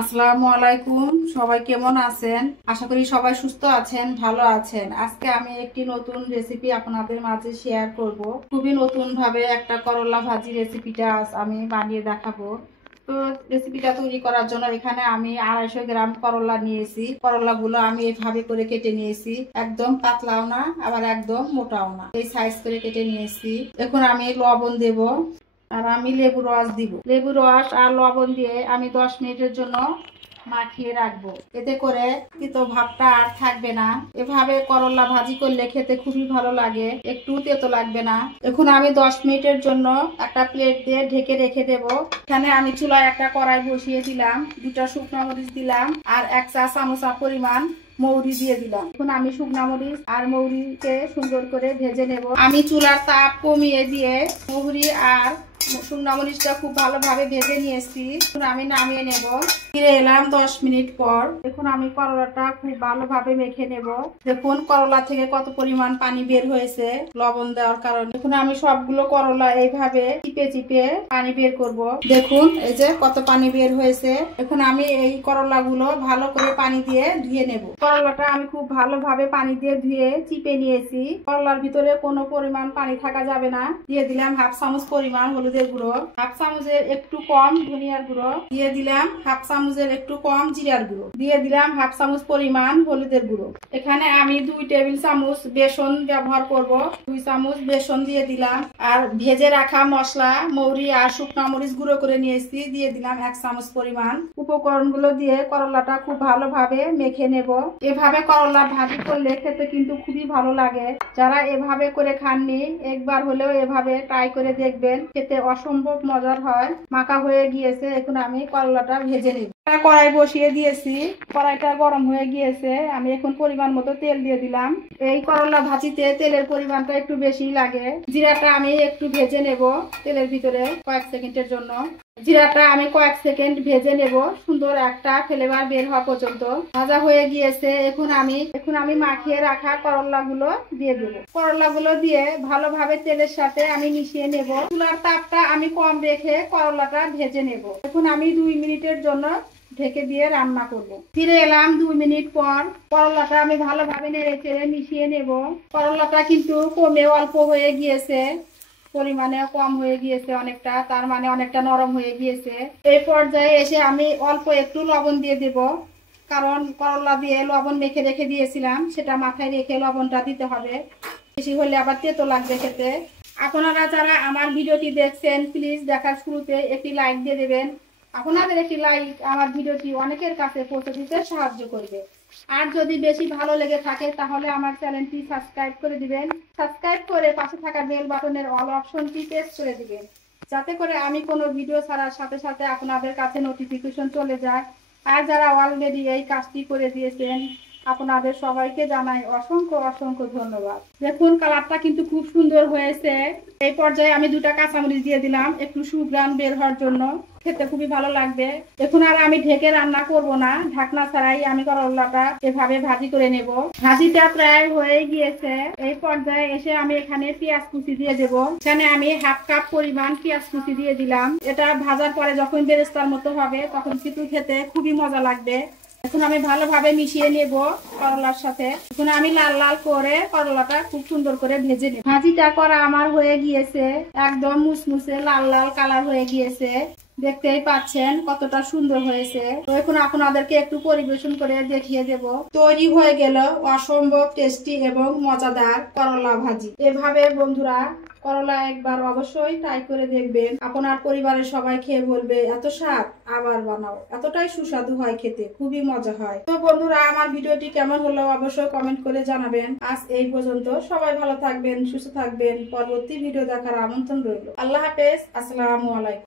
আসসালামু আলাইকুম। সবাই কেমন আছেন? আশা করি সবাই সুস্থ আছেন, ভালো আছেন। আজকে আমি একটি নতুন রেসিপি আপনাদের মাঝে শেয়ার করব। খুবই নতুন ভাবে একটা করলা ভাজি রেসিপিটা আমি বানিয়ে দেখাবো। তো রেসিপিটা তৈরি করার জন্য এখানে আমি 250 গ্রাম করলা নিয়েছি। করলাগুলো আমি এইভাবে করে কেটে নিয়েছি, একদম পাতলাও না আবার একদম মোটাও না, এই সাইজ করে কেটে নিয়েছি। এখন আমি লবণ দেব আর আমি লেবু রস দিব। লেবু রস আর লবণ দিয়ে আমি 10 মিনিটের জন্য মাখিয়ে রাখবো। এতে করে তিতো ভাবটা আর থাকবে না। এভাবে করলা ভাজি করলে খেতে খুবই ভালো লাগে, একটু তেতো লাগবে না। এখন আমি 10 মিনিটের জন্য একটা প্লেট দিয়ে ঢেকে রেখে দেব। এখানে আমি চুলায় একটা কড়াই বসিয়ে দিলাম, 2টা শুকনো মরিচ দিলাম আর 1 চা চামচ পরিমাণ মৌরি দিয়ে দিলাম। এখন আমি শুকনো মরিচ আর মৌরিকে সুন্দর করে ভেজে নেব। আমি চুলার তাপ কমিয়ে দিয়ে মৌরি আর শুকনো মরিচটা খুব ভালোভাবে ভেজে নিয়েছি। এখন আমি নামিয়ে নেব। ফিরে এলাম 10 মিনিট পর। এখন আমি করলাটা খুব ভালোভাবে মেখে নেব। দেখুন করলা থেকে কত পরিমাণ পানি বের হয়েছে লবণ দেওয়ার কারণে। এখন আমি সবগুলো করলা এইভাবে চিপে চিপে পানি বের করব। দেখুন এই যে কত পানি বের হয়েছে। এখন আমি এই করলাগুলো ভালো করে পানি দিয়ে ধুয়ে নেব। করলাটা আমি খুব ভালোভাবে পানি দিয়ে ধুয়ে চিপে নিয়েছি। করলার ভিতরে কোনো পরিমাণ পানি থাকা যাবে না। দিয়ে দিলাম 1/2 চামচ পরিমাণ হলুদের গুঁড়ো, 1/2 চামচের একটু কম ধনিয়ার গুঁড়ো, দিয়ে দিলাম 1/2 চামচের একটু কম জিরার গুঁড়ো, দিয়ে দিলাম 1/2 চামচ পরিমাণ হলুদের গুঁড়ো। এখানে আমি 2 টেবিল চামচ বেসন ব্যবহার করব। 2 চামচ বেসন দিয়ে দিলাম। আর ভেজে রাখা মশলা মৌরি আর শুকনো মরিচ গুঁড়ো করে নিয়েছি, দিয়ে দিলাম 1 চামচ পরিমাণ। উপকরণগুলো দিয়ে করলাটা খুব ভালোভাবে মেখে নেব। এভাবে করলা ভাজি করলে খেতে কিন্তু খুবই ভালো লাগে। যারা এভাবে করে খাননি, একবার হলেও এভাবে ট্রাই করে দেখবেন, খেতে অসম্ভব মজার হয়। মাখা হয়ে গিয়েছে, এখন আমি করলাটা ভেজে নেব। কড়াই বসিয়ে দিয়েছি, কড়াইটা গরম হয়ে গিয়েছে। আমি এখন পরিমাণ মতো তেল দিয়ে দিলাম। এই করলা ভাজিতে তেলের পরিমাণটা একটু বেশি লাগে। জিরাটা আমি একটু ভেজে নেব তেলের ভিতরে কয়েক সেকেন্ডের জন্য। জিরাটা আমি কয়েক সেকেন্ড ভেজে নেব, সুন্দর একটা ফ্লেভার বের হওয়া পর্যন্ত। ভাজা হয়ে গিয়েছে। এখন আমি মাখিয়ে রাখা করলাগুলো দিয়ে দেব। করলাগুলো দিয়ে ভালোভাবে তেলের সাথে আমি মিশিয়ে নেব। চুলার তাপটা আমি কম রেখে করলাটা ভেজে নেব। এখন আমি 2 মিনিটের জন্য ঢেকে দিয়ে রান্না করব। ফিরে এলাম 2 মিনিট পর। করলাটা আমি ভালোভাবে নেড়ে চেড়ে মিশিয়ে নেব। করলাটা কিন্তু কমে অল্প হয়ে গিয়েছে, পরিমাণে কম হয়ে গিয়েছে অনেকটা, তার মানে অনেকটা নরম হয়ে গিয়েছে। এই পর্যায়ে এসে আমি অল্প একটু লবণ দিয়ে দেব, কারণ করলা দিয়ে লবণ মেখে রেখে দিয়েছিলাম, সেটা মাথায় রেখে লবণটা দিতে হবে। বেশি হলে আবার তেতো লাগবে খেতে। আপনারা যারা আমার ভিডিওটি দেখছেন, প্লিজ দেখার শুরুতে একটি লাইক দিয়ে দেবেন। আপনাদের একটি লাইক আমার ভিডিওটি অনেকের কাছে পৌঁছে দিতে সাহায্য করবে। আর যদি বেশি ভালো লেগে থাকে তাহলে আমার চ্যানেলটি সাবস্ক্রাইব করে দিবেন। সাবস্ক্রাইব করে পাশে থাকা বেল বাটনের অল অপশনটি প্রেস করে দিবেন, যাতে করে আমি কোনো ভিডিও ছাড়ার সাথে সাথে আপনাদের কাছে নোটিফিকেশন চলে যায়। আর যারা অলরেডি এই কাজটি করে দিয়েছেন, আপনাদের সবাইকে জানাই অসংখ্য অসংখ্য ধন্যবাদ। দেখুন কালারটা কিন্তু খুব সুন্দর হয়েছে। এই পর্যায়ে আমি 2টা কাঁচামরিচ দিয়ে দিলাম একটু সুঘ্রাণ বের হওয়ার জন্য, খেতে খুবই ভালো লাগবে। এখন আর আমি ঢেকে রান্না করব না, ঢাকনা ছাড়াই আমি করলাটা এভাবে ভাজি করে নেব। ভাজিটা প্রায় হয়ে গিয়েছে। এই পর্যায়ে এসে আমি এখানে পেঁয়াজ কুচি দিয়ে দেব। এখানে আমি 1/2 কাপ পরিমাণ পেঁয়াজ কুচি দিয়ে দিলাম। এটা ভাজার পরে যখন বেরেস্তার মতো হবে তখন কিন্তু খেতে খুবই মজা লাগবে। এখন আমি ভালোভাবে মিশিয়ে নেব করলার সাথে। এখন আমি লাল লাল করে করলাটা খুব সুন্দর করে ভেজে নেব। ভাজিটা করা আমার হয়ে গিয়েছে, একদম মুসমুসে লাল লাল কালার হয়ে গিয়েছে। দেখতেই পাচ্ছেন কতটা সুন্দর হয়েছে। তো এখন আপনাদেরকে একটু পরিবেশন করে দেখিয়ে দেব। তৈরি হয়ে গেল অসম্ভব টেস্টি এবং মজাদার করলা ভাজি। এভাবে বন্ধুরা করলা একবার অবশ্যই ট্রাই করে দেখবেন। আপনার পরিবারের সবাই খেয়ে বলবে এত স্বাদ, আবার বানাও। এতটাই সুস্বাদু হয় খেতে, খুবই মজা হয়। তো বন্ধুরা আমার ভিডিওটি কেমন হলো অবশ্যই কমেন্ট করে জানাবেন। আজ এই পর্যন্ত। সবাই ভালো থাকবেন, সুস্থ থাকবেন। পরবর্তী ভিডিও দেখার আমন্ত্রণ রইল। আল্লাহ হাফেজ। আসসালামু আলাইকুম।